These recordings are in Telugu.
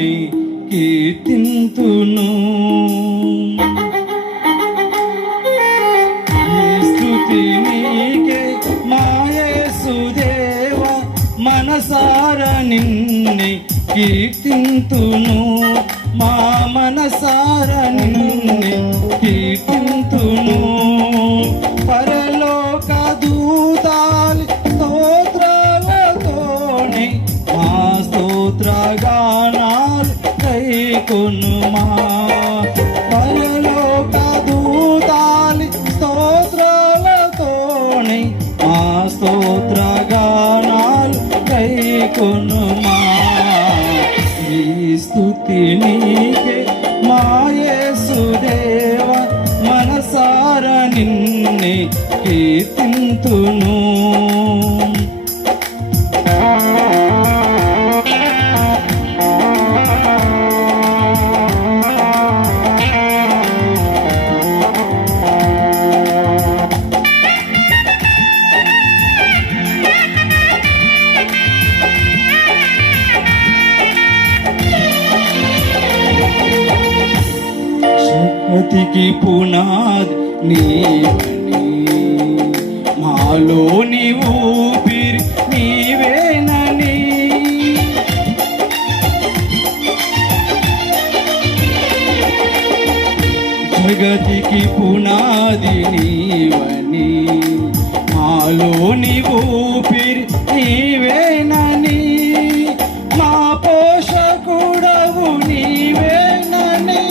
నిన్నే కీర్తింతును. ఈ స్తుతి నీకే మా యేసుదేవా, మనసార నిన్నే కీర్తింతును. మా మనసార నిన్నే కీర్తింతును. పరలోక దూతాలి స్తోత్రాలతోనే మా స్తోత్రగానాలు కైకొనుమా. పరలోక దూతాలి స్తోత్రాలతోనే మా స్తోత్రగానాలు కైకొనుమా. ఈ స్తుతి నీకే మా యేసుదేవా, మనసార నిన్నే కీర్తింతును. జగతికి పునాది నీవని, మాలోని ఊపిరి నీవేనని. జగతికి పునాది నీవని, మాలోని ఊపిరి నీవేనని. మా పోషకుడవు నీవేనని,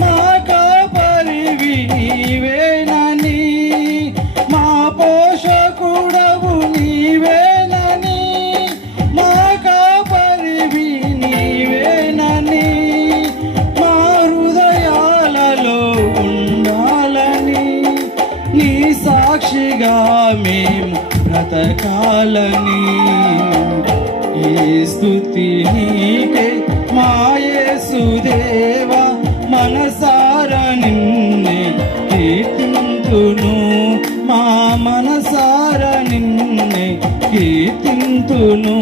మా కాపరివి నీవేనని. మా పోషకుడవు నీవేనని, మా కాపరివి నీవేనని. మా హృదయాలలో ఉండాలని, నీ సాక్షిగా మేము బ్రతకాలని. ఈ స్తుతి నీకే మా యేసుదేవా, మనసార నిన్నే కీర్తింతును. మా మనసార నిన్నే కీర్తింతును.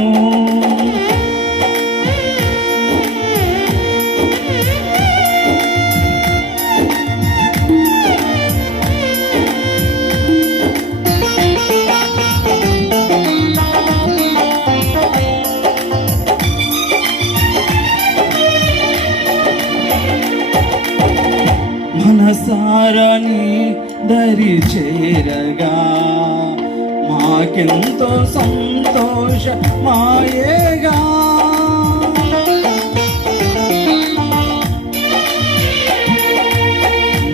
మనసారని దరి చేరగా మాకెంతో సంతోష మాయేగా.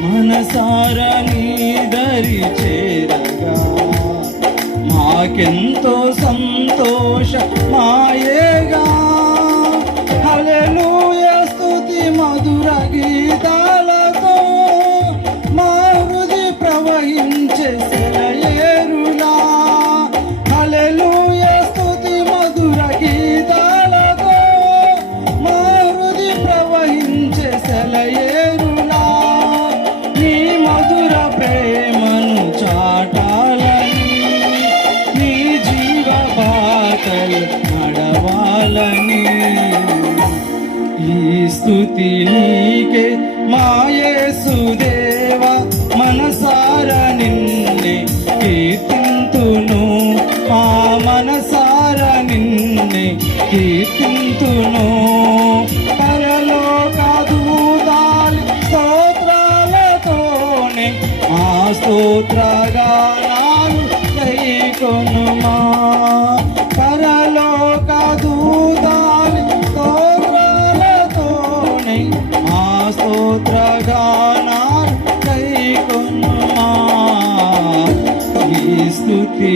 మనసారని దరి చేరగా మాకెంతో సంతోష మాయేగా. హల్లెలూయా స్తుతి మధుర గీతాలతో మా హృదయ ప్రవహించే సెలయేరులా. హల్లెలూయా స్తుతి మధుర గీతాలతో మా హృదయ ప్రవహించే సెలయేరులా. నీ మధుర ప్రేమను చాటాలని, నీ జీవ బాటలు నడవాలని. ఈ స్తుతి నీకే మా యేసుదేవా, మనసార నిన్నే కీర్తింతును. మా మనసార నిన్నే కీర్తింతును. పరలోక దూతాలి స్తోత్రాలతోనే మా స్తోత్రగానాలు కైకొనుమా. పరలోక దూతాలి స్తోత్రాలతోనే మా స్తోత్రగానాలు కైకొనుమా. ఈ స్తుతి